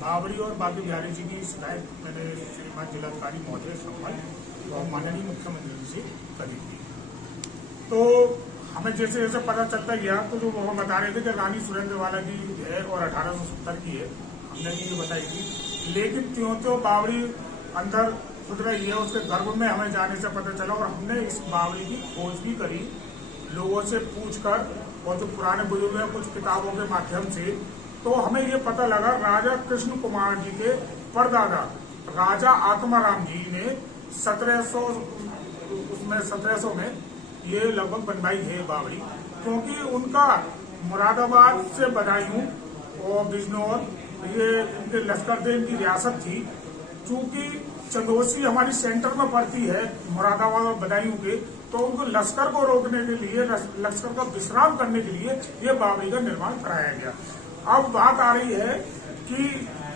बावड़ी और बाकी बिहारी जी की शिकायत मैंने श्रीमान जिलाधिकारी महोदय संपर्क और माननीय मुख्यमंत्री जी से करी थी। तो हमें जैसे जैसे पता चलता गया तो जो वो बता रहे थे कि रानी सुरेंद्रवाला की है और 1870 की है, हमने भी ये बताई थी। लेकिन त्यों त्यों बावड़ी अंदर खुद रही है, उसके गर्भ में हमें जाने से पता चला और हमने इस बावड़ी की खोज भी करी लोगों से पूछकर और जो पुराने बुजुर्ग हैं कुछ किताबों के माध्यम से। तो हमें ये पता लगा राजा कृष्ण कुमार जी के परदादा राजा आत्माराम जी ने 1700 में ये लगभग बनवाई है बावड़ी, क्योंकि उनका मुरादाबाद से बदायूं और बिजनौर ये इनके लश्कर दे इनकी रियासत थी। चूंकि चंदोसी हमारी सेंटर में पड़ती है मुरादाबाद और बदायूं के, तो उनको लश्कर को रोकने के लिए, लश्कर का विश्राम करने के लिए ये बावड़ी का निर्माण कराया गया। अब बात आ रही है कि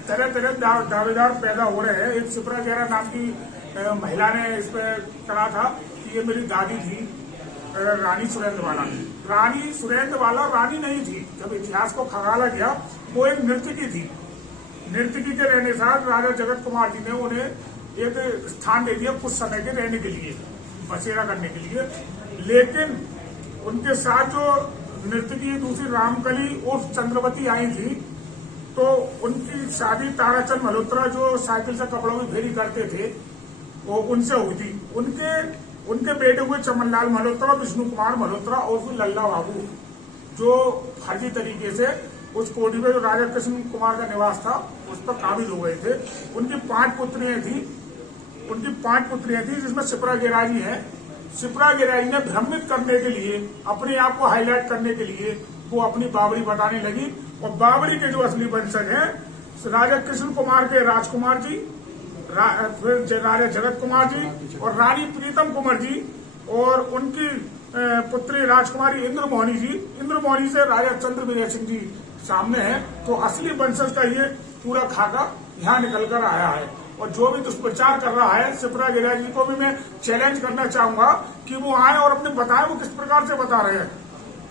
तरह तरह दावेदार पैदा हो रहे हैं। एक शिप्रा गेरा नाम की महिला ने इस पर कहा था कि ये मेरी दादी थी रानी सुरेंद्रवाला। रानी सुरेंद्रवाला रानी नहीं थी, जब इतिहास को खंगाला गया वो एक नर्तकी थी। नर्तकी के रहने साथ राजा जगत कुमार जी ने उन्हें एक स्थान दे दिया कुछ समय के रहने के लिए, बसेरा करने के लिए। लेकिन उनके साथ जो नर्तकी दूसरी रामकली उर्फ चंद्रवती आई थी, तो उनकी शादी ताराचंद मल्होत्रा जो साइकिल से कपड़ों की फेरी करते थे वो उनसे हुई थी। उनके बेटे हुए चमनलाल मल्होत्रा, विष्णु कुमार मल्होत्रा और फिर लल्ला बाबू, जो फर्जी तरीके से उस कोठी में जो राजा कृष्ण कुमार का निवास था उस पर काबिज हो गए थे। उनकी 5 पुत्रियां थी जिसमें शिप्रा गेराजी है। शिप्रा गेराजी ने भ्रमित करने के लिए, अपने आप को हाईलाइट करने के लिए वो अपनी बावड़ी बताने लगी। और बावड़ी के जो असली वंशज हैं राजा कृष्ण कुमार के राजकुमार जी, फिर राजा जगत कुमार जी और रानी प्रीतम कुमार जी और उनकी पुत्री राजकुमारी इंद्रमोहनी से राजा चंद्रवीर सिंह जी सामने है। तो असली वंशज का ये पूरा खाका यहाँ निकल कर आया है। और जो भी दुष्प्रचार कर रहा है शिप्रा गेरा जी को भी मैं चैलेंज करना चाहूंगा कि वो आए और अपने बताएं वो किस प्रकार से बता रहे हैं।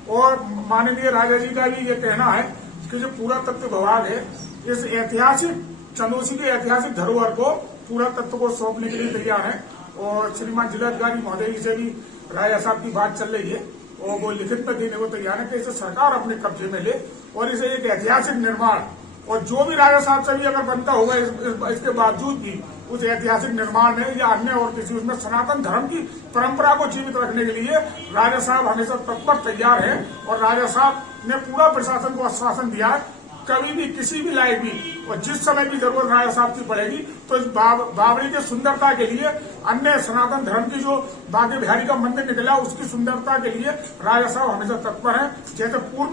और माननीय राजा जी का भी ये कहना है कि जो पूरा तत्व विभाग है इस ऐतिहासिक चंदोसी के ऐतिहासिक धरोहर को पूरा तत्व को सौंपने के लिए तैयार है। और श्रीमान जिलाधिकारी महोदय जी से भी राजा साहब की बात चल रही है और वो लिखित में देने को तैयार है कि इसे सरकार अपने कब्जे में ले और इसे एक ऐतिहासिक निर्माण, और जो भी राजा साहब से भी अगर बनता होगा इसके बावजूद भी उस ऐतिहासिक निर्माण में या अन्य और किसी उसमें सनातन धर्म की परंपरा को जीवित रखने के लिए राजा साहब हमेशा तत्पर तैयार है। और राजा साहब ने पूरा प्रशासन को आश्वासन दिया है कभी भी किसी भी लायक भी और जिस समय भी जरूरत राजा साहब की पड़ेगी तो इस बावड़ी की सुंदरता के लिए, अन्य सनातन धर्म की जो बांके बिहारी का मंदिर निकला उसकी सुंदरता के लिए राजा साहब हमेशा तत्पर है। जैसे पूर्व